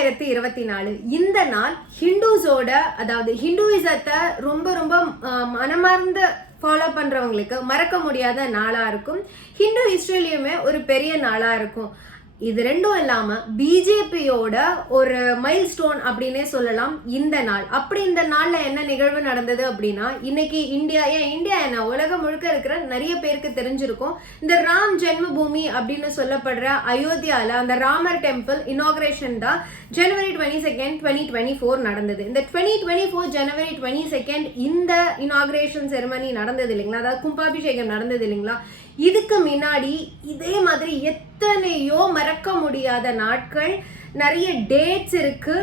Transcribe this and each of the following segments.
2024 இந்த நாள் ஹிந்துஸோட, அதாவது ஹிந்துயிசத்தை ரொம்ப ரொம்ப மனமார்ந்த ஃபாலோ பண்றவங்களுக்கு மறக்க முடியாத நாளா இருக்கும். ஹிந்து ஹிஸ்டரியிலுமே ஒரு பெரிய நாளா இருக்கும். இது ரெண்டும் இல்லாம பிஜேபியோட ஒரு மைல் ஸ்டோன் அப்படின்னே சொல்லலாம் இந்த நாள். அப்படி இந்த நாள்ல என்ன நிகழ்வு நடந்தது அப்படின்னா, இன்னைக்கு இந்தியா என்ன உலகம் முழுக்க இருக்கிற நிறைய பேருக்கு தெரிஞ்சிருக்கும். இந்த ராம் ஜென்ம பூமி அப்படின்னு சொல்லப்படுற அயோத்தியால அந்த ராமர் டெம்பிள் இனாகிரேஷன் தான் ஜனவரி 22, 2024 நடந்தது. இந்த 2024 ஜனவரி 22 இந்த இனாகிரேஷன் செரமனி நடந்தது இல்லைங்களா, அதாவது கும்பாபிஷேகம் நடந்தது இல்லைங்களா. இதுக்கு முன்னாடி இதே மாதிரி எத்தனையோ மறக்க முடியாத நாட்கள், நிறைய டேட்ஸ் இருக்கு.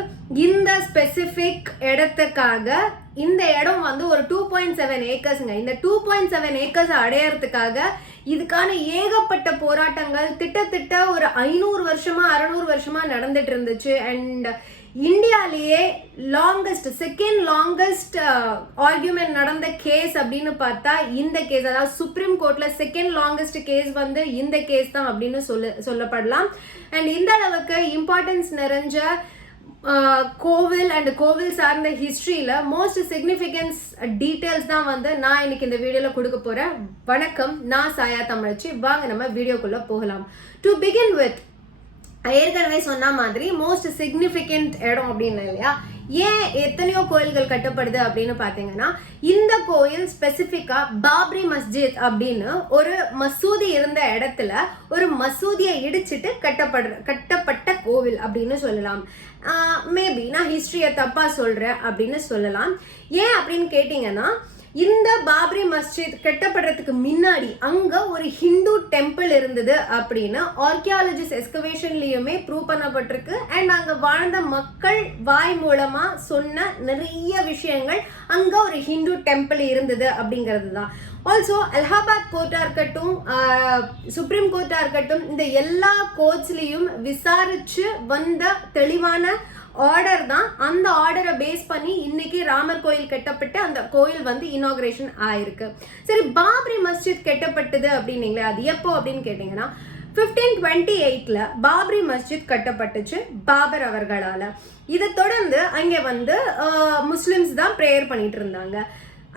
இந்த ஸ்பெசிபிக் இடத்துக்காக இந்த இடம் வந்து ஒரு 2.7 ஏக்கர்ஸ்ங்க. இந்த 2.7 ஏக்கர்ஸ் அடையறதுக்காக இதுக்கான ஏகப்பட்ட போராட்டங்கள் கிட்டத்தட்ட ஒரு 500 வருஷமா 600 வருஷமா நடந்துட்டு இருந்துச்சு. அண்ட் இந்தியாலேயே செகண்ட் லாங்கஸ்ட் ஆர்கியூமெண்ட் நடந்த கேஸ் அப்படின்னு பார்த்தா இந்த கேஸ், அதாவது சுப்ரீம் கோர்ட்ல செகண்ட் லாங்கஸ்ட் கேஸ் வந்து இந்த கேஸ் தான் அப்படின்னு சொல்லப்படலாம். அண்ட் இந்த அளவுக்கு இம்பார்ட்டன்ஸ் நிறைஞ்ச கோவில் அண்ட் கோவில் சார்ந்த ஹிஸ்டரியில மோஸ்ட் சிக்னிஃபிகன்ஸ் டீட்டெயில்ஸ் தான் வந்து நான் இன்னைக்கு இந்த வீடியோல கொடுக்க போறேன். வணக்கம், நான் சாயா தமிழச்சி. வாங்க நம்ம வீடியோக்குள்ள போகலாம். டு பிகின் வித், ஏற்கனவே சொன்ன மாதிரி மோஸ்ட் சிக்னிஃபிகண்ட் இடம் அப்படின்னு இல்லையா, ஏன் எத்தனையோ கோயில்கள் கட்டப்படுது அப்படின்னு பாத்தீங்கன்னா, இந்த கோயில் ஸ்பெசிபிக்கா பாப்ரி மஸ்ஜித் அப்படின்னு ஒரு மசூதி இருந்த இடத்துல ஒரு மசூதியை இடிச்சிட்டு கட்டப்பட்ட கோவில் அப்படின்னு சொல்லலாம். மேபி நான் ஹிஸ்டரியை தப்பா சொல்றேன் அப்படின்னு சொல்லலாம். ஏன் அப்படின்னு கேட்டீங்கன்னா, இந்த பாப்ரி மஸ்ஜித் கட்டப்படுறதுக்கு முன்னாடி அங்க ஒரு ஹிந்து டெம்பிள் இருந்தது அப்படின்னு ஆர்கியாலஜிஸ்ட் எஸ்கவேஷன்லயுமே ப்ரூவ் பண்ணப்பட்டிருக்கு. அண்ட் அங்க வாழ்ந்த மக்கள் வாய் மூலமா சொன்ன நிறைய விஷயங்கள் அங்க ஒரு ஹிந்து டெம்பிள் இருந்தது அப்படிங்கிறது தான். ஆல்சோ அலகாபாத் கோர்ட்டா இருக்கட்டும், சுப்ரீம் கோர்ட்டா இருக்கட்டும், இந்த எல்லா கோர்ட்ஸ்லயும் விசாரிச்சு வந்த தெளிவான ஆர்டர் தான். அந்த ஆர்டரை பேஸ் பண்ணி இன்னைக்கு ராமர் கோயில் கட்டப்பட்டு அந்த கோயில் வந்து இனாகிரேஷன் ஆயிருக்கு. சரி, பாப்ரி மஸ்ஜித் கட்டப்பட்டது அப்படின்னீங்களே, அது எப்போ அப்படின்னு கேட்டீங்கன்னா 1528ல பாப்ரி மஸ்ஜித் கட்டப்பட்டுச்சு பாபர் அவர்களால. இதை தொடர்ந்து அங்கே வந்து முஸ்லிம்ஸ் தான் ப்ரேயர் பண்ணிட்டு இருந்தாங்க.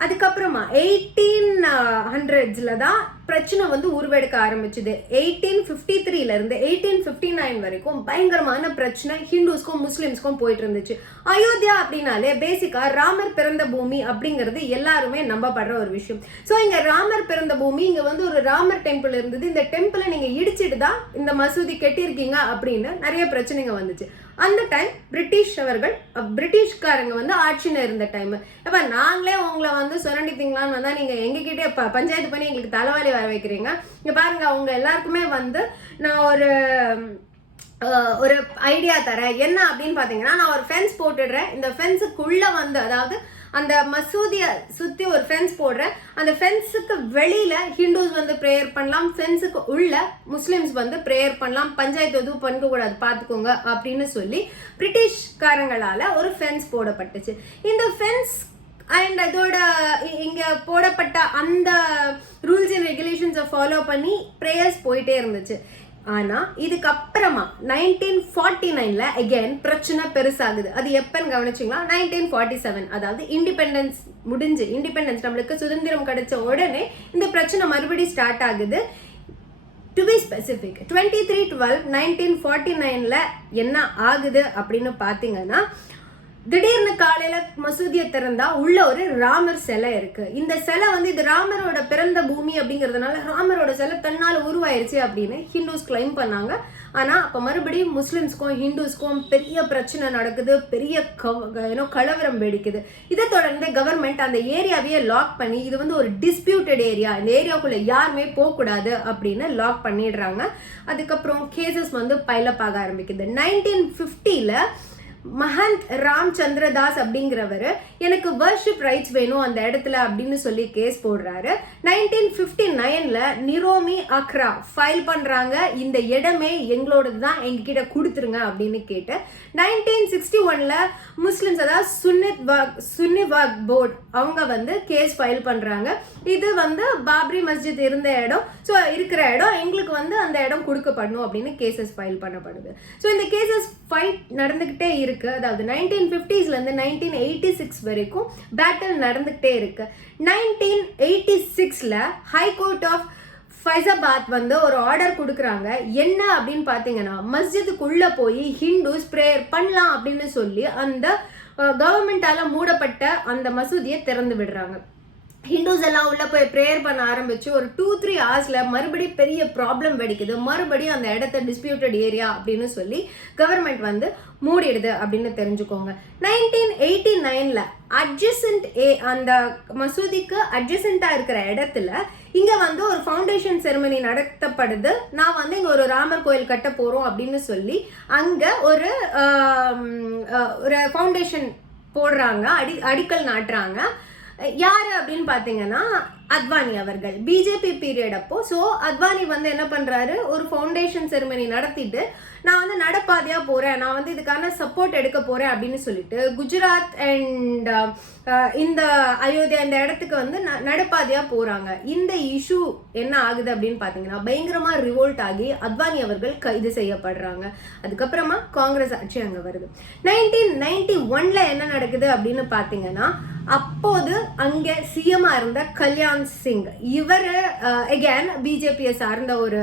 அதுக்கப்புறமா 1800s தான் பிரச்சனை வந்து உருவெடுக்க ஆரம்பிச்சுது. 1853ல இருந்து 1859 வரைக்கும் பயங்கரமான பிரச்சனை ஹிந்துஸ்க்கும் முஸ்லிம்ஸ்க்கும் போயிட்டு இருந்துச்சு. அயோத்தியா அப்படின்னாலே பேசிக்கா ராமர் பிறந்த பூமி அப்படிங்கிறது எல்லாருமே நம்பப்படுற ஒரு விஷயம். ஸோ இங்க ராமர் பிறந்த பூமி, இங்க வந்து ஒரு ராமர் டெம்பிள் இருந்தது. இந்த டெம்பிளை நீங்க இடிச்சிட்டு தான் இந்த மசூதி கட்டியிருக்கீங்க அப்படின்னு நிறைய பிரச்சனைங்க வந்துச்சு. அந்த டைம் பிரிட்டிஷ்காரங்க வந்து ஆட்சின்னு இருந்த டைம். அப்ப நாங்களே உங்களை வந்து சுரண்டித்தீங்களான்னு வந்தா நீங்க எங்ககிட்டே பஞ்சாயத்து பண்ணி எங்களுக்கு தலைவலி வர வைக்கிறீங்க. இங்க பாருங்க, அவங்க எல்லாருக்குமே வந்து நான் ஒரு ஐடியா தரேன். என்ன அப்படின்னு பாத்தீங்கன்னா, நான் ஒரு ஃபென்ஸ் போட்டுடுறேன். இந்த ஃபென்ஸுக்குள்ள வந்து, அதாவது அந்த மசூதியை சுத்தி ஒரு ஃபென்ஸ் போடுறேன். அந்த ஃபென்ஸுக்கு வெளியில ஹிந்துஸ் வந்து ப்ரேயர் பண்ணலாம், ஃபென்ஸுக்கு உள்ள முஸ்லிம்ஸ் வந்து ப்ரேயர் பண்ணலாம். பஞ்சாயத்து எதுவும் பண்ண கூடாது, பாத்துக்கோங்க அப்படின்னு சொல்லி பிரிட்டிஷ்காரங்களால ஒரு ஃபென்ஸ் போடப்பட்டுச்சு. இந்த ஃபென்ஸ் அண்ட் அதோட இங்க போடப்பட்ட அந்த ரூல்ஸ் அண்ட் ரெகுலேஷன்ஸை ஃபாலோ பண்ணி ப்ரேயர்ஸ் போயிட்டே இருந்துச்சு. ஆனா இதுக்கப்புறமா 1949ல அகைன் பிரச்சனை பெருசாகுது. அது எப்பன்னு கவனிச்சிங்களா, 1947, அதாவது இண்டிபெண்டன்ஸ் நம்மளுக்கு சுதந்திரம் கிடைச்ச உடனே இந்த பிரச்சனை மறுபடியும் ஸ்டார்ட் ஆகுது. டு பி ஸ்பெசிபிக் 23/12/1949ல என்ன ஆகுது அப்படின்னு பாத்தீங்கன்னா, திடீர்னு காலையில மசூதியை திறந்தா உள்ள ஒரு ராமர் சிலை இருக்கு. இந்த சிலை வந்து இது ராமரோட பிறந்த பூமி அப்படிங்கிறதுனால ராமரோட சிலை தன்னால் உருவாயிருச்சு அப்படின்னு ஹிந்துஸ் கிளைம் பண்ணாங்க. ஆனா அப்ப மறுபடியும் முஸ்லிம்ஸ்க்கும் ஹிந்துஸ்க்கும் பெரிய பிரச்சனை நடக்குது, பெரிய கலவரம் வெடிக்குது. இதை தொடர்ந்து கவர்மெண்ட் அந்த ஏரியாவையே லாக் பண்ணி, இது வந்து ஒரு டிஸ்பியூட்டட் ஏரியா, இந்த ஏரியாவுக்குள்ள யாருமே போகக்கூடாது அப்படின்னு லாக் பண்ணிடுறாங்க. அதுக்கப்புறம் கேசஸ் வந்து பைலப் ஆக ஆரம்பிக்குது. 1950ல மஹந்த் ராம்சந்திர தாஸ் அப்படிங்கிறவர் எனக்கு வர்ஷிப் ரைட்ஸ் வேணும் அந்த இடத்துல அப்படின்னு சொல்லி கேஸ் போடுறாரு. 1959ல நிரோமி அக்ரா ஃபைல் பண்றாங்க, இந்த இடமே எங்களோடது தான், எங்ககிட்ட கொடுத்துருங்க அப்படின்னு கேட்டு. 1961ல முஸ்லிம்ஸ், அதாவது சுன்னி வக்ஃப் போர்டு, அவங்க வந்து கேஸ் ஃபைல் பண்றாங்க. இது வந்து பாப்ரி மஸ்ஜித் இருந்த இடம், ஸோ இருக்கிற இடம் எங்களுக்கு வந்து அந்த இடம் கொடுக்கப்படணும் அப்படின்னு கேசஸ் ஃபைல் பண்ணப்படுது. ஸோ இந்த கேசஸ் ஃபைட் நடந்துகிட்டே இருக்கு. அதாவது 1950ஸ்லேருந்து 1986 வரைக்கும் பேட்டில் நடந்துகிட்டே இருக்கு. 1986ல ஹைகோர்ட் ஆஃப் ஃபைசாபாத் வந்து ஒரு ஆர்டர் கொடுக்குறாங்க. என்ன அப்படின்னு பார்த்தீங்கன்னா, மஸ்ஜிதுக்குள்ள போய் ஹிந்துஸ் ப்ரேயர் பண்ணலாம் அப்படின்னு சொல்லி அந்த கவர்மெண்டால மூடப்பட்ட அந்த மசூதியை திறந்து விடுறாங்க. ஹிந்துஸ் எல்லாம் உள்ள போய் ப்ரேயர் பண்ண ஆரம்பிச்சு ஒரு 2-3 ஹவர்ஸ்ல மறுபடியும் பெரிய ப்ராப்ளம் வெடிக்குது. மறுபடியும் அந்த இடத்த டிஸ்பியூட்டட் ஏரியா அப்படின்னு சொல்லி கவர்மெண்ட் வந்து மூடிடுது அப்படின்னு தெரிஞ்சுக்கோங்க. 1989ல அட்ஜசன்ட் அந்த மசூதிக்கு அட்ஜசண்டா இருக்கிற இடத்துல இங்க வந்து ஒரு ஃபவுண்டேஷன் செரிமனி நடத்தப்படுது. நான் வந்து இங்க ஒரு ராமர் கோயில் கட்ட போறோம் அப்படின்னு சொல்லி அங்க ஒரு ஃபவுண்டேஷன் போடுறாங்க, அடிக்கல் நாட்டுறாங்க. யாரு அப்படின்னு பாத்தீங்கன்னா அத்வானி அவர்கள், பிஜேபி பீரியட் அப்போ. ஸோ அத்வானி வந்து என்ன பண்றாரு, ஒரு ஃபவுண்டேஷன் செரிமனி நடத்திட்டு நான் வந்து நடப்பாதையா போறேன், நான் வந்து இதுக்கான சப்போர்ட் எடுக்க போறேன் அப்படின்னு சொல்லிட்டு குஜராத் அண்ட் இந்த அயோத்தியா இந்த இடத்துக்கு வந்து நடப்பாதையா போறாங்க. இந்த இஷ்யூ என்ன ஆகுது அப்படின்னு பாத்தீங்கன்னா பயங்கரமா ரிவோல்ட் ஆகி அத்வானி அவர்கள் கைது செய்யப்படுறாங்க. அதுக்கப்புறமா காங்கிரஸ் ஆட்சி அங்க வருது. 1991ல என்ன நடக்குது அப்படின்னு பாத்தீங்கன்னா, அப்போது அங்க சிஎம்ஆ இருந்த கல்யாண் சிங், இவர் அகேன் பிஜேபியை சார்ந்த ஒரு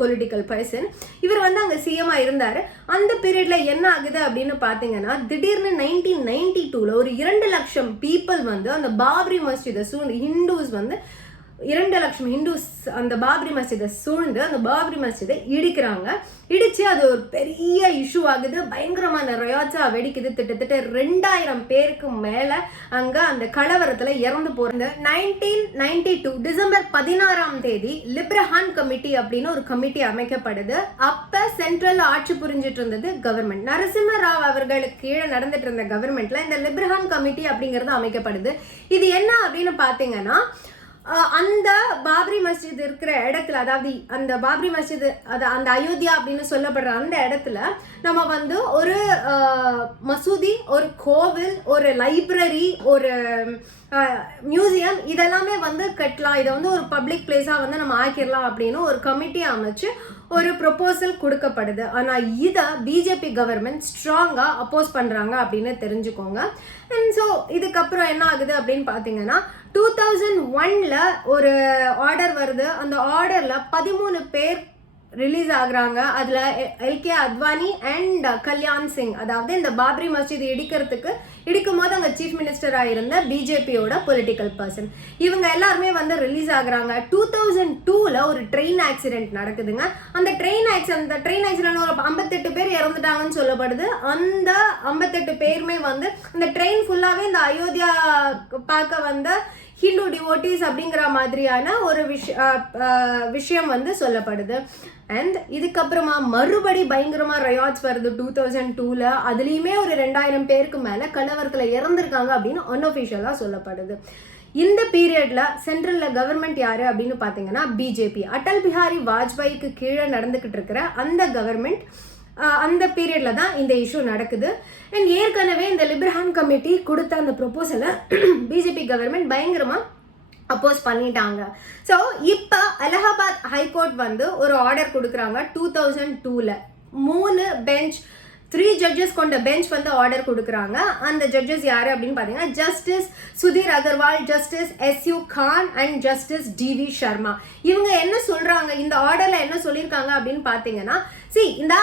பொலிட்டிக்கல் பர்சன், இவர் வந்து அங்க சிஎம்ஆ இருந்தாரு. அந்த பீரியட்ல என்ன ஆகுது அப்படின்னு பாத்தீங்கன்னா, திடீர்னு 1992ல ஒரு 2 லட்சம் பீப்புள் வந்து அந்த பாப்ரி மஸ்ஜிதை சூழ்ந்து, ஹிந்துஸ் வந்து 2 லட்சம் ஹிந்துஸ் அந்த பாப்ரி மஸ்ஜிதை சூழ்ந்து அந்த பாப்ரி மஸ்ஜிதை இடிக்கிறாங்க. இடிச்சு அது ஒரு பெரிய இஷ்யூ ஆகுது, பயங்கரமான ரயாட்சா வெடிக்குது. கிட்டத்தட்ட 2000 பேருக்கு மேல அங்க அந்த கலவரத்துல இறந்து போறாங்க. 1992 டிசம்பர் 16ஆம் தேதி லிப்ரஹான் கமிட்டி அப்படின்னு ஒரு கமிட்டி அமைக்கப்படுது. அப்ப சென்ட்ரல் ஆட்சி புரிஞ்சிட்டு இருந்தது கவர்மெண்ட். நரசிம்ம ராவ் அவர்களுக்கு கீழே நடந்துட்டு இருந்த கவர்மெண்ட்ல இந்த லிப்ரஹான் கமிட்டி அப்படிங்கிறது அமைக்கப்படுது. இது என்ன அப்படின்னு பாத்தீங்கன்னா, அந்த பாப்ரி மஸ்ஜித் இருக்கிற இடத்துல, அதாவது அந்த பாப்ரி மஸ்ஜித் அந்த அயோத்தியா அப்படின்னு சொல்லப்படுற அந்த இடத்துல நம்ம வந்து ஒரு மசூதி, ஒரு கோவில், ஒரு லைப்ரரி, ஒரு மியூசியம் இதெல்லாமே வந்து கட்டலாம், இதை வந்து ஒரு பப்ளிக் பிளேஸா வந்து நம்ம ஆக்கிடலாம் அப்படின்னு ஒரு கமிட்டி அமைச்சு ஒரு ப்ரொபோசல் கொடுக்கப்படுது. ஆனா இதை பிஜேபி கவர்மெண்ட் ஸ்ட்ராங்கா அப்போஸ் பண்றாங்க அப்படின்னு தெரிஞ்சுக்கோங்க. அண்ட் ஸோ இதுக்கப்புறம் என்ன ஆகுது அப்படின்னு பாத்தீங்கன்னா, 2001ல ஒரு ஆர்டர் வருது. அந்த ஆர்டர்ல 13 பேர் ரிலீஸ் ஆகுறாங்க. அதுல எல்கே அத்வானி அண்ட் கல்யாண் சிங், அதாவது இந்த பாப்ரி மஸ்ஜித் இடிக்கும் போது அங்க சீஃப் மினிஸ்டரா இருந்த பிஜேபியோட பொலிட்டிக்கல் பர்சன், இவங்க எல்லாருமே வந்து ரிலீஸ் ஆகுறாங்க. 2002ல ஒரு ட்ரெயின் ஆக்சிடென்ட் நடக்குதுங்க. அந்த ட்ரெயின் ஆக்சிடென்ட் ஒரு 58 பேர் இறந்துட்டாங்கன்னு சொல்லப்படுது. அந்த 58 பேருமே வந்து அந்த ட்ரெயின் ஃபுல்லாவே இந்த அயோத்தியா பார்க்க வந்த ஹிந்து டிவோட்டிஸ் அப்படிங்கிற மாதிரியான ஒரு விஷயம் வந்து சொல்லப்படுது. அண்ட் இதுக்கப்புறமா மறுபடி பயங்கரமா ரயாட்ஸ் வருது 2002ல. அதுலயுமே ஒரு 2000 பேருக்கு மேல கலவரத்துல இறந்திருக்காங்க அப்படின்னு அன்அஃபிஷியலா சொல்லப்படுது. இந்த பீரியட்ல சென்ட்ரல்ல கவர்மெண்ட் யாரு அப்படின்னு பாத்தீங்கன்னா பிஜேபி. அடல் பிஹாரி வாஜ்பாய்க்கு கீழே நடந்துகிட்டு இருக்கிற அந்த கவர்மெண்ட், அந்த பீரியட்ல தான் இந்த இஷ்யூ நடக்குது. அண்ட் ஏற்கனவே இந்த லிப்ரஹான் கமிட்டி கொடுத்த அந்த ப்ரொபோசலை பிஜேபி கவர்மெண்ட் பயங்கரமா அப்போஸ் பண்ணிட்டாங்க. ஸோ இப்போ அலகாபாத் ஹைகோர்ட் வந்து ஒரு ஆர்டர் கொடுக்குறாங்க 2002ல. 3 ஜட்ஜஸ் கொண்ட பெஞ்ச் வந்து ஆர்டர் கொடுக்குறாங்க. அந்த ஜட்ஜஸ் யாரு அப்படின்னு பாத்தீங்கன்னா, justice Sudhir Agarwal, justice SU Khan and justice DV Sharma. இவங்க என்ன சொல்றாங்க, இந்த ஆர்டர்ல என்ன சொல்லியிருக்காங்க அப்படின்னு பாத்தீங்கன்னா, இந்த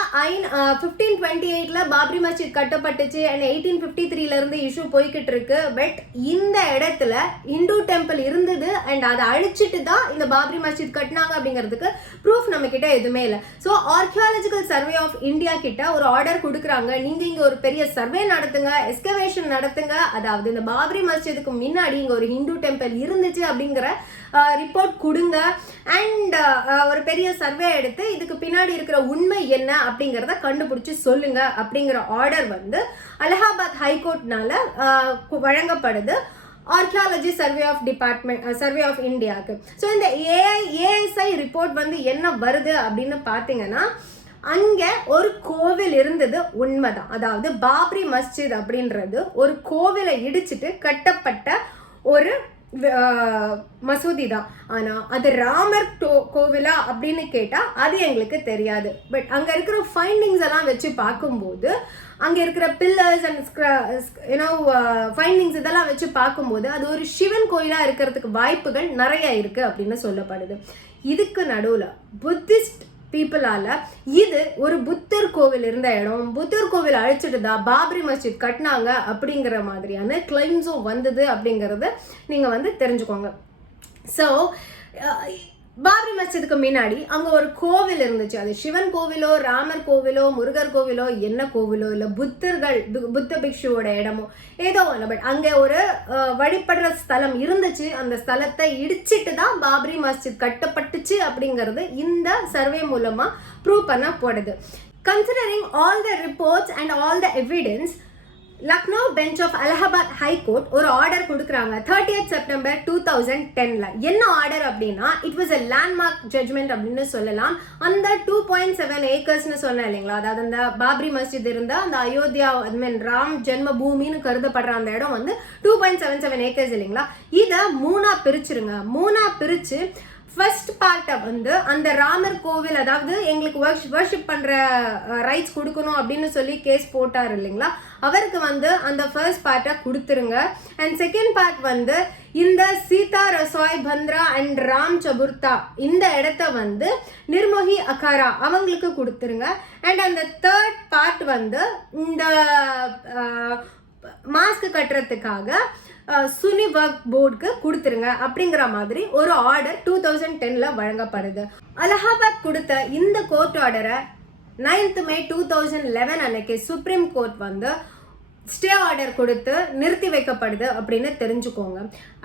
1528ல பாப்ரி மஸ்ஜித் கட்டப்பட்டுச்சு அண்ட் 1853ல இருந்து இஷ்யூ போய்கிட்டு இருக்கு. பட் இந்த இடத்துல இந்து டெம்பிள் இருந்தது அண்ட் அதை அழிச்சிட்டு தான் இந்த பாப்ரி மஸ்ஜித் கட்டினாங்க அப்படிங்கிறதுக்கு ப்ரூஃப் நம்ம கிட்ட எதுவுமே இல்லை. So archaeological survey of India கிட்ட ஒரு ஆர்டர் கொடுக்குறாங்க, நீங்க இங்க ஒரு பெரிய சர்வே நடத்துங்க, எஸ்கவேஷன் நடத்துங்க, அதாவது இந்த பாப்ரி மஸ்ஜிதுக்கு முன்னாடி இங்க ஒரு ஹிந்து டெம்பிள் இருந்துச்சு அப்படிங்கிற ரிப்போர்ட் கொடுங்க அண்ட் ஒரு பெரிய சர்வே எடுத்து இதுக்கு பின்னாடி இருக்கிற உண்மை உண்மை என்ன அப்படிங்கிறத கண்டுபிடிச்சு சொல்லுங்க அப்படிங்கிற ஆர்டர் வந்து அலகாபாத் ஹைகோர்ட்னால வழங்கப்படுது ஆர்கியாலஜி சர்வே ஆஃப் இந்தியாவுக்கு. ஸோ இந்த ஏஎஸ்ஐ ரிப்போர்ட் வந்து என்ன வருது அப்படின்னு பார்த்தீங்கன்னா, அங்கே ஒரு கோவில் இருந்தது உண்மைதான். அதாவது பாப்ரி மஸ்ஜித் அப்படின்றது ஒரு கோவிலை இடிச்சிட்டு கட்டப்பட்ட ஒரு மசூதி தான். ஆனால் அது ராமர் கோவிலா அப்படின்னு கேட்டால் அது எங்களுக்கு தெரியாது. பட் அங்கே இருக்கிற ஃபைண்டிங்ஸ் எல்லாம் வச்சு பார்க்கும்போது, அங்கே இருக்கிற பில்லர்ஸ் அண்ட் ஃபைண்டிங்ஸ் இதெல்லாம் வச்சு பார்க்கும்போது அது ஒரு சிவன் கோயிலாக இருக்கிறதுக்கு வாய்ப்புகள் நிறைய இருக்கு அப்படின்னு சொல்லப்படுது. இதுக்கு நடுவில் புத்திஸ்ட் பீப்புளால இது ஒரு புத்தர் கோவில் இருந்த இடம், புத்தர் கோவில் அழிச்சிட்டு தான் பாப்ரி மஸ்ஜித் கட்டினாங்க அப்படிங்கிற மாதிரியான கிளைம்ஸும் வந்தது அப்படிங்கறத நீங்க வந்து தெரிஞ்சுக்கோங்க. ஸோ பாப்ரி மஸ்ஜிதுக்கு முன்னாடி அங்க ஒரு கோவில் இருந்துச்சு. அது சிவன் கோவிலோ ராமர் கோவிலோ முருகர் கோவிலோ என்ன கோவிலோ இல்ல புத்த பிக்ஷுவோட இடமோ ஏதோ ஒன்று. பட் அங்க ஒரு வழிபடுற ஸ்தலம் இருந்துச்சு. அந்த ஸ்தலத்தை இடிச்சிட்டு தான் பாப்ரி மஸ்ஜித் கட்டப்பட்டுச்சு அப்படிங்கிறது இந்த சர்வே மூலமா ப்ரூவ் பண்ணப்படுது. Considering all the reports and all the evidence, Lucknow bench of Allahabad high court ஒரு ஆர்டர் கொடுக்குறாங்க 30th செப்டம்பர் 2010ல. என்ன ஆர்டர் அப்படின்னா, it was a landmark judgement அப்படின்னு சொல்லலாம். அந்த 2.7 ஏக்கர்ஸ்னு சொன்னேன் இல்லைங்களா, அதாவது அந்த பாப்ரி மஸ்ஜித் இருந்த அந்த அயோத்தியா ராம் ஜென்ம பூமின்னு கருதப்படுற அந்த இடம் வந்து 2.77 ஏக்கர்ஸ் இல்லைங்களா. இதை மூணா பிரிச்சு ஃபர்ஸ்ட் பார்ட்டை வந்து அந்த ராமர் கோவில், அதாவது எங்களுக்கு வர்ஷிப் பண்ற ரைட்ஸ் கொடுக்கணும் அப்படின்னு சொல்லி கேஸ் போட்டார் இல்லைங்களா, அவருக்கு வந்து அந்த ஃபர்ஸ்ட் பார்ட்டை கொடுத்துருங்க. அண்ட் செகண்ட் பார்ட் வந்து இந்த சீதா ரசோய் பந்த்ரா அண்ட் ராம் சபுர்தா இந்த இடத்த வந்து நிர்மோஹி அகாரா அவங்களுக்கு கொடுத்துருங்க. அண்ட் அந்த தேர்ட் பார்ட் வந்து இந்த மாஸ்க் கட்டுறதுக்காக சுனி வக்ஃப் போர்டுக்கு கொடுத்துருங்க அப்படிங்கிற மாதிரி ஒரு ஆர்டர் 2010ல வழங்கப்படுது. அலகாபாத் கொடுத்த இந்த கோர்ட் ஆர்டரை 9th May 2011 அன்னைக்கு சுப்ரீம் கோர்ட் வந்து ஸ்டே ஆர்டர் கொடுத்து நிறுத்தி வைக்கப்படுது அப்படின்னு தெரிஞ்சுக்கோங்க.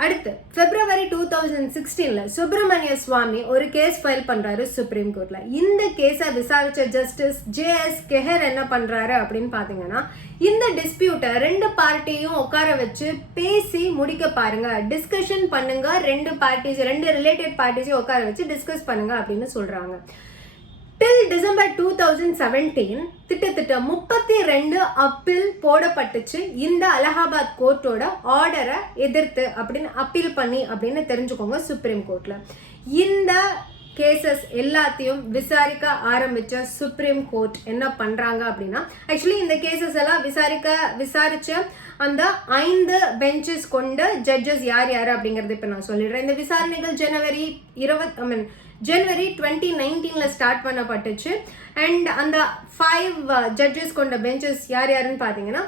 அடுத்து February 2016ல சுப்பிரமணிய சுவாமி ஒரு கேஸ் ஃபைல் பண்றாரு சுப்ரீம் கோர்ட்ல. இந்த கேஸை விசாரிச்ச ஜஸ்டிஸ் JS கெஹர் என்ன பண்றாரு அப்படின்னு பாத்தீங்கன்னா, இந்த டிஸ்பியூட்டை ரெண்டு பார்ட்டியும் உட்கார வச்சு பேசி முடிக்க பாருங்க, டிஸ்கஷன் பண்ணுங்க, ரெண்டு ரிலேட்டட் பார்ட்டிஸையும் உட்கார வச்சு டிஸ்கஸ் பண்ணுங்க அப்படின்னு சொல்றாங்க. டில் டிசம்பர் 2017 கிட்டத்தட்ட 32 அப்பீல் போடப்பட்டுச்சு இந்த அலகாபாத் கோர்ட்டோட ஆர்டரை எதிர்த்து அப்படின்னு அப்பீல் பண்ணி அப்படின்னு தெரிஞ்சுக்கோங்க சுப்ரீம் கோர்ட்ல. இந்த கேசஸ் எல்லாத்தையும் விசாரிக்க ஆரம்பிச்ச சுப்ரீம் கோர்ட் என்ன பண்றாங்க அப்படின்னா, ஆக்சுவலி இந்த கேசஸ் எல்லாம் விசாரிச்ச அந்த 5 பெஞ்சஸ் கொண்ட ஜட்ஜஸ் யார் அப்படிங்கறது இப்ப நான் சொல்லிடுறேன். இந்த விசாரணைகள் ஜனவரி 2019ல ஸ்டார்ட் பண்ணப்பட்டுச்சு. அண்ட் அந்த 5 ஜட்ஜஸ் கொண்ட பெஞ்சஸ் யாருன்னு பாத்தீங்கன்னா,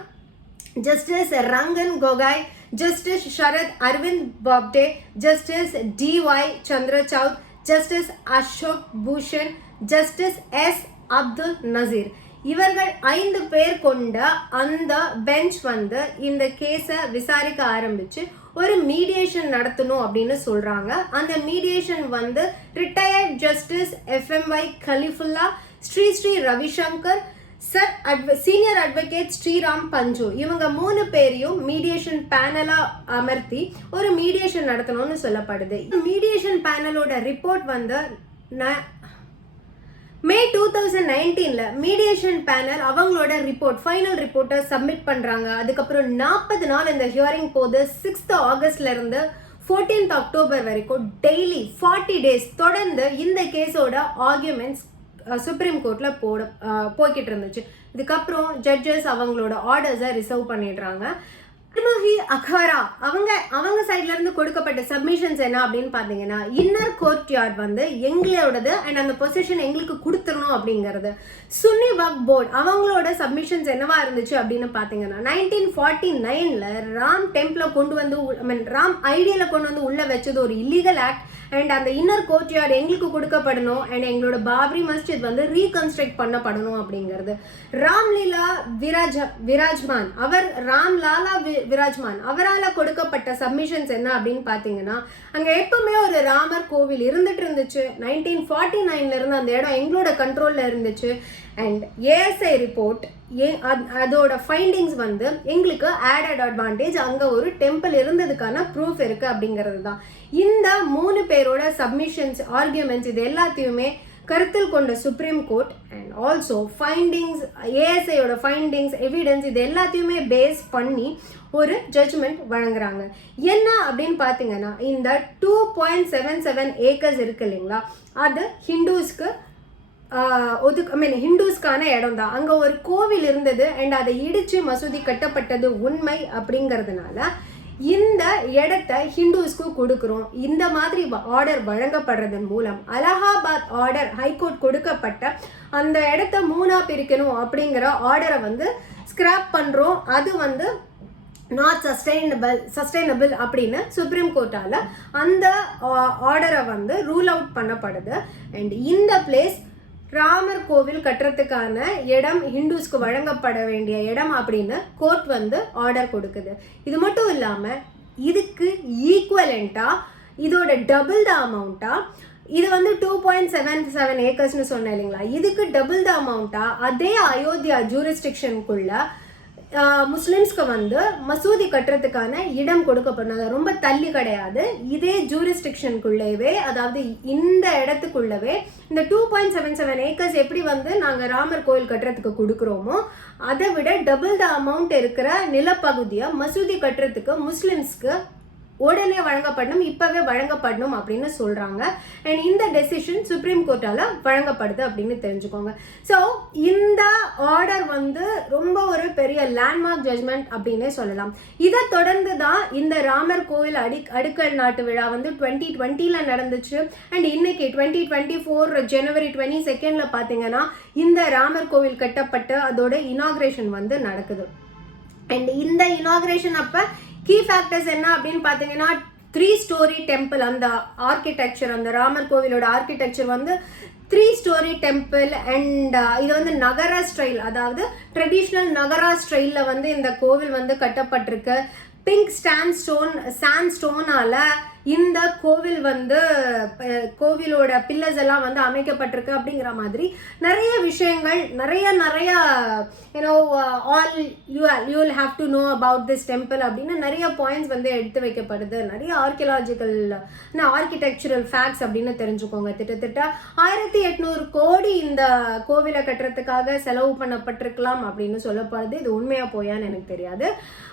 justice Ranjan Gogoi, justice Sharad Arvind Bobde, justice DY Chandrachud, justice Ashok Bhushan, justice S Abdul Nazeer. இவர்கள் 5 பேர் கொண்ட அந்த பெஞ்ச் வந்து இந்த கேஸை விசாரிக்க ஆரம்பிச்சு ஒரு மீடியேஷன் நடத்தணும் அப்படின்னு சொல்றாங்க. அந்த மீடியேஷன் வந்து retired justice FMY Kalifulla, Sri Ravi Shankar, senior advocate Sriram Panchu, இவங்க 3 பேரையும் மீடியேஷன் பேனலா அமர்த்தி ஒரு மீடியேஷன் நடத்தணும்னு சொல்லப்படுது. மீடியேஷன் பேனலோட ரிப்போர்ட் வந்து May 2019ல மீடியேஷன் பேனல் அவங்களோட ஃபைனல் ரிப்போர்ட்டை சப்மிட் பண்றாங்க. அதுக்கப்புறம் 40 நாள் இந்த ஹியரிங் போது 6th ஆகஸ்ட்ல இருந்து 14th அக்டோபர் வரைக்கும் டெய்லி 40 days தொடர்ந்து இந்த கேஸோட ஆர்கியூமெண்ட்ஸ் சுப்ரீம் கோர்ட்ல போய்கிட்டு இருந்துச்சு. இதுக்கப்புறம் ஜட்ஜஸ் அவங்களோட ஆர்டர்ஸை ரிசர்வ் பண்ணிடுறாங்க. நிர்மோஹி அகாரா அவங்க சைட்ல இருந்து கொடுக்கப்பட்ட சப்மிஷன்ஸ் என்ன அப்படின்னு பாத்தீங்கன்னா, இன்னர் கோர்ட் யார்ட் வந்து எங்களோடது அண்ட் அந்த பொசிஷன் எங்களுக்கு கொடுத்துடணும் அப்படிங்கிறது. சுன்னி வக்ஃப் போர்டு அவங்களோட சப்மிஷன்ஸ் என்னவா இருந்துச்சு அப்படின்னு பாத்தீங்கன்னா, 1949ல ராம் டெம்பிள கொண்டு வந்து ராம் ஐடியால கொண்டு வந்து உள்ள வச்சது ஒரு இல்லீகல் ஆக்ட். அண்ட் அந்த இன்னர் கோர்ட் யார்டு எங்களுக்கு கொடுக்கப்படணும் அண்ட் எங்களோட பாப்ரி மஸ்ஜித் வந்து ரீகன்ஸ்ட்ரக்ட் பண்ணப்படணும் அப்படிங்கிறது. ராம்லீலா விராஜ்மான் அவர் ராம் லாலா விராஜ்மான் அவரால் கொடுக்கப்பட்ட சப்மிஷன்ஸ் என்ன அப்படின்னு பார்த்தீங்கன்னா, அங்கே எப்பவுமே ஒரு ராமர் கோவில் இருந்துட்டு இருந்துச்சு. 1949 இருந்து அந்த இடம் எங்களோட கண்ட்ரோலில் இருந்துச்சு. அண்ட் ஏஎஸ்ஐ ரிப்போர்ட் அதோட ஃபைண்டிங்ஸ் வந்து எங்களுக்கு ஆடட் அட்வான்டேஜ், அங்கே ஒரு டெம்பிள் இருந்ததுக்கான ப்ரூஃப் இருக்குது அப்படிங்கிறது தான். இந்த 3 பேரோட சப்மிஷன்ஸ், ஆர்கியூமெண்ட்ஸ் இது எல்லாத்தையுமே கருத்தில் கொண்ட supreme court and also findings, ஏஎஸ்ஐயோட ஃபைண்டிங்ஸ், எவிடன்ஸ் இது எல்லாத்தையுமே பேஸ் பண்ணி ஒரு ஜட்ஜ்மெண்ட் வழங்குறாங்க. என்ன அப்படின்னு பார்த்தீங்கன்னா, இந்த 2.77 ஏக்கர்ஸ் இருக்கு இல்லைங்களா, அது ஹிந்துஸ்க்கு ஹிந்துஸ்க்கான இடம் தான். அங்கே ஒரு கோவில் இருந்தது அண்ட் அதை இடித்து மசூதி கட்டப்பட்டது உண்மை அப்படிங்கிறதுனால இந்த இடத்த ஹிந்துஸ்க்கு கொடுக்குறோம். இந்த மாதிரி ஆர்டர் வழங்கப்படுறதன் மூலம் அலகாபாத் ஆர்டர், ஹைகோர்ட் கொடுக்கப்பட்ட அந்த இடத்த 3ஆ பிரிக்கணும் அப்படிங்கிற ஆர்டரை வந்து ஸ்கிராப் பண்ணுறோம். அது வந்து நாட் சஸ்டைனபிள் அப்படின்னு சுப்ரீம் கோர்ட்டால் அந்த ஆர்டரை வந்து ரூல் அவுட் பண்ணப்படுது. அண்ட் இந்த பிளேஸ் ராமர் கோவில் கட்டுறதுக்கான இடம், ஹிந்துஸ்க்கு வழங்கப்பட வேண்டிய இடம் அப்படின்னு கோர்ட் வந்து ஆர்டர் கொடுக்குது. இது மட்டும் இல்லாமல் இதுக்கு ஈக்குவலண்ட்டாக இதோட டபுள் த அமௌண்ட்டாக, இது வந்து 2.77 ஏக்கர்ஸ்னு சொன்னேன் இல்லைங்களா, இதுக்கு டபுள் த அமௌண்ட்டாக அதே அயோத்தியா ஜூரிஸ்டிக்ஷனுக்குள்ள முஸ்லிம்ஸ்க்கு வந்து மசூதி கட்டுறதுக்கான இடம் கொடுக்கப்படும். ரொம்ப தள்ளி கிடையாது, இதே ஜூரிஸ்டிக்ஷனுக்குள்ளவே, அதாவது இந்த இடத்துக்குள்ளவே இந்த 2.77 ஏக்கர்ஸ் எப்படி வந்து நாங்கள் ராமர் கோயில் கட்டுறதுக்கு கொடுக்குறோமோ அதை விட டபுள் த அமௌண்ட் இருக்கிற நிலப்பகுதியை மசூதி கட்டுறதுக்கு முஸ்லிம்ஸ்க்கு உடனே வழங்கப்படணும், இப்பவே வழங்கப்படணும் அப்படின்னு சொல்றாங்க. அண்ட் இந்த டெசிஷன் சுப்ரீம் கோர்ட்டால வழங்கப்படுது அப்படின்னு தெரிஞ்சுக்கோங்க. ஸோ இந்த ஆர்டர் வந்து ரொம்ப ஒரு பெரிய லேண்ட்மார்க் ஜட்ஜ்மெண்ட் அப்படின்னே சொல்லலாம். இதை தொடர்ந்து தான் இந்த ராமர் கோவில் அடிக்கல் நாட்டு விழா வந்து 2020 நடந்துச்சு. அண்ட் இன்னைக்கு 2024 ஜனவரி 22 பார்த்தீங்கன்னா இந்த ராமர் கோவில் கட்டப்பட்டு அதோட இனாகிரேஷன் வந்து நடக்குது. அண்ட் இந்த இனாகிரேஷன் அப்போ கீ ஃபேக்டர்ஸ் என்ன அப்படின்னு பார்த்தீங்கன்னா, 3 ஸ்டோரி டெம்பிள், அந்த ஆர்கிடெக்சர், அந்த ராமர் கோவிலோட ஆர்கிடெக்சர் வந்து 3 ஸ்டோரி டெம்பிள். அண்ட் இது வந்து நகரா ஸ்டைல், அதாவது ட்ரெடிஷ்னல் நகரா ஸ்டைலில் வந்து இந்த கோவில் வந்து கட்டப்பட்டிருக்கு. பிங்க் சாண்ட்ஸ்டோனால இந்த கோவில் வந்து கோவிலோட பில்லர்ஸ் எல்லாம் வந்து அமைக்கப்பட்டிருக்கு அப்படிங்கிற மாதிரி நிறைய விஷயங்கள், நிறைய all you will have to know about this temple அப்படின்னு நிறைய பாயிண்ட்ஸ் வந்து எடுத்து வைக்கப்படுது. நிறைய ஆர்கிடெக்சரல் ஃபேக்ட்ஸ் அப்படின்னு தெரிஞ்சுக்கோங்க. கிட்டத்தட்ட 1800 கோடி இந்த கோவிலை கட்டுறதுக்காக செலவு பண்ணப்பட்டிருக்கலாம் அப்படின்னு சொல்லப்படுது. இது உண்மையா போயான்னு எனக்கு தெரியாது.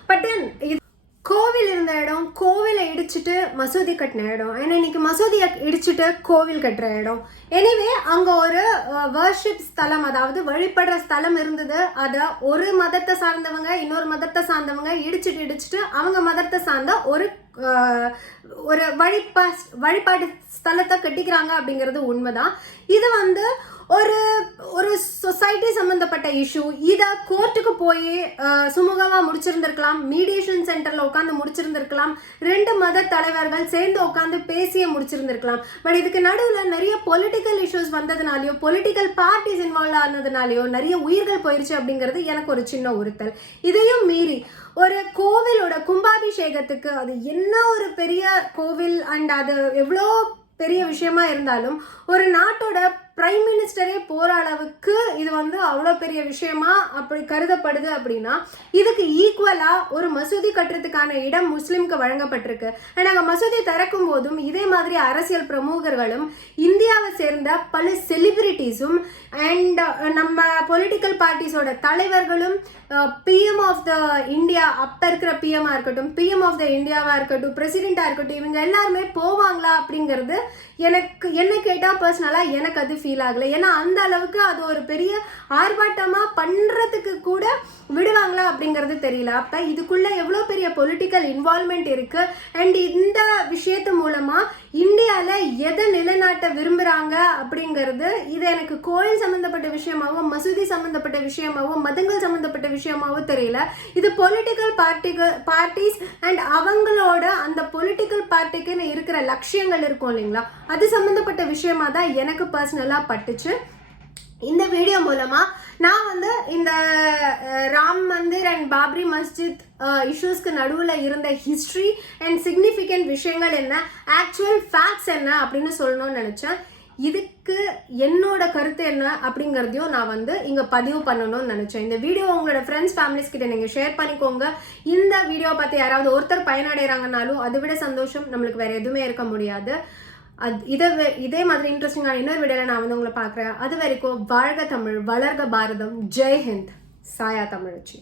பட் தென் கோவில் இருந்த இடம், கோவிலை இடிச்சுட்டு மசூதி கட்டின இடம், ஏன்னா இன்னைக்கு மசூதியை இடிச்சுட்டு கோவில் கட்டுற இடம். எனிவே அங்கே ஒரு வர்ஷிப் ஸ்தலம், அதாவது வழிபடுற ஸ்தலம் இருந்தது. அதை ஒரு மதத்தை சார்ந்தவங்க இன்னொரு மதத்தை சார்ந்தவங்க இடிச்சுட்டு அவங்க மதத்தை சார்ந்த ஒரு வழிபாடு ஸ்தலத்தை கட்டிக்கிறாங்க அப்படிங்கிறது உண்மைதான். இது வந்து ஒரு சொசைட்டி சம்பந்தப்பட்ட இஷ்யூ. இதை கோர்ட்டுக்கு போய் சுமூகமாக முடிச்சிருந்திருக்கலாம், மீடியேஷன் சென்டரில் உட்காந்து முடிச்சிருந்திருக்கலாம், 2 மத தலைவர்கள் சேர்ந்து உட்காந்து பேசிய முடிச்சிருந்திருக்கலாம். பட் இதுக்கு நடுவில் நிறைய பொலிட்டிக்கல் இஷ்யூஸ் வந்ததுனாலையோ, பொலிட்டிக்கல் பார்ட்டிஸ் இன்வால்வ் ஆனதுனாலையோ நிறைய உயிர்கள் போயிடுச்சு அப்படிங்கிறது எனக்கு ஒரு சின்ன உறுத்தல். இதையும் மீறி ஒரு கோவிலோட கும்பாபிஷேகத்துக்கு, அது என்ன ஒரு பெரிய கோவில் அண்ட் அது எவ்வளோ பெரிய விஷயமா இருந்தாலும் ஒரு நாட்டோட பிரைம் மினிஸ்டரே போற அளவுக்கு இது வந்து அவ்வளோ பெரிய விஷயமா அப்படி கருதப்படுது அப்படின்னா, இதுக்கு ஈக்குவலா ஒரு மசூதி கட்டுறதுக்கான இடம் முஸ்லிம்க்கு வழங்கப்பட்டிருக்கு. அண்ட் அங்கே மசூதி திறக்கும் போதும் இதே மாதிரி அரசியல் பிரமுகர்களும், இந்தியாவை சேர்ந்த பல செலிபிரிட்டிஸும் அண்ட் நம்ம பொலிட்டிக்கல் பார்ட்டிஸோட தலைவர்களும், பிஎம் ஆஃப் த இந்தியா, அப்ப இருக்கிற பிஎம்ஆ இருக்கட்டும், பிஎம் ஆஃப் த இந்தியாவா இருக்கட்டும், பிரசிடென்டா இருக்கட்டும், இவங்க எல்லாருமே போவாங்களா அப்படிங்கிறது என்ன கேட்டா பர்சனலா எனக்கு அது ஃபீல் ஆகலை. ஏன்னா அந்த அளவுக்கு அது ஒரு பெரிய ஆர்ப்பாட்டமா பண்றதுக்கு கூட விடுவாங்களா அப்படிங்கிறது தெரியல. அப்ப இதுக்குள்ள எவ்வளவு பெரிய பொலிட்டிக்கல் இன்வால்வ்மெண்ட் இருக்கு. அண்ட் இந்த விஷயத்து மூலமா இந்தியால எதை நிலைநாட்ட விரும்புறாங்க அப்படிங்கிறது, இது எனக்கு கோயில் சம்பந்தப்பட்ட விஷயமாவும், மசூதி சம்பந்தப்பட்ட விஷயமாவும், மதங்கள் சம்பந்தப்பட்ட விஷயமாவும் தெரியல. இது பொலிட்டிக்கல் பார்ட்டிஸ் அண்ட் அவங்களோட அந்த பொலிட்டிக்கல் பார்ட்டிக்குன்னு இருக்கிற லட்சியங்கள் இருக்கும் இல்லைங்களா, அது சம்பந்தப்பட்ட விஷயமா தான் எனக்கு பர்சனலா பட்டுச்சு. இந்த வீடியோ மூலமா நான் வந்து இந்த ராம் மந்திர் அண்ட் பாப்ரி மஸ்ஜித் இஷ்யூஸ்க்கு நடுவில் இருந்த ஹிஸ்ட்ரி அண்ட் சிக்னிஃபிகண்ட் விஷயங்கள் என்ன, ஆக்சுவல் ஃபேக்ட்ஸ் என்ன அப்படின்னு சொல்லணும்னு நினச்சேன். இதுக்கு என்னோட கருத்து என்ன அப்படிங்கிறதையும் நான் வந்து இங்கே பதிவு பண்ணணும்னு நினச்சேன். இந்த வீடியோ உங்களோட ஃப்ரெண்ட்ஸ் ஃபேமிலிஸ் கிட்ட நீங்கள் ஷேர் பண்ணிக்கோங்க. இந்த வீடியோ பார்த்து யாராவது ஒருத்தர் பயனடைகிறாங்கனாலும் அதை விட சந்தோஷம் நம்மளுக்கு வேறு எதுவுமே இருக்க முடியாது. இதே மாதிரி இன்ட்ரெஸ்டிங்கான இன்னொரு வீடியோவில் நான் வந்து உங்களை பார்க்குறேன். அது வரைக்கும் வாழ்க தமிழ், வளர்க பாரதம், ஜெய் ஹிந்த். சாயா தமிழச்சி.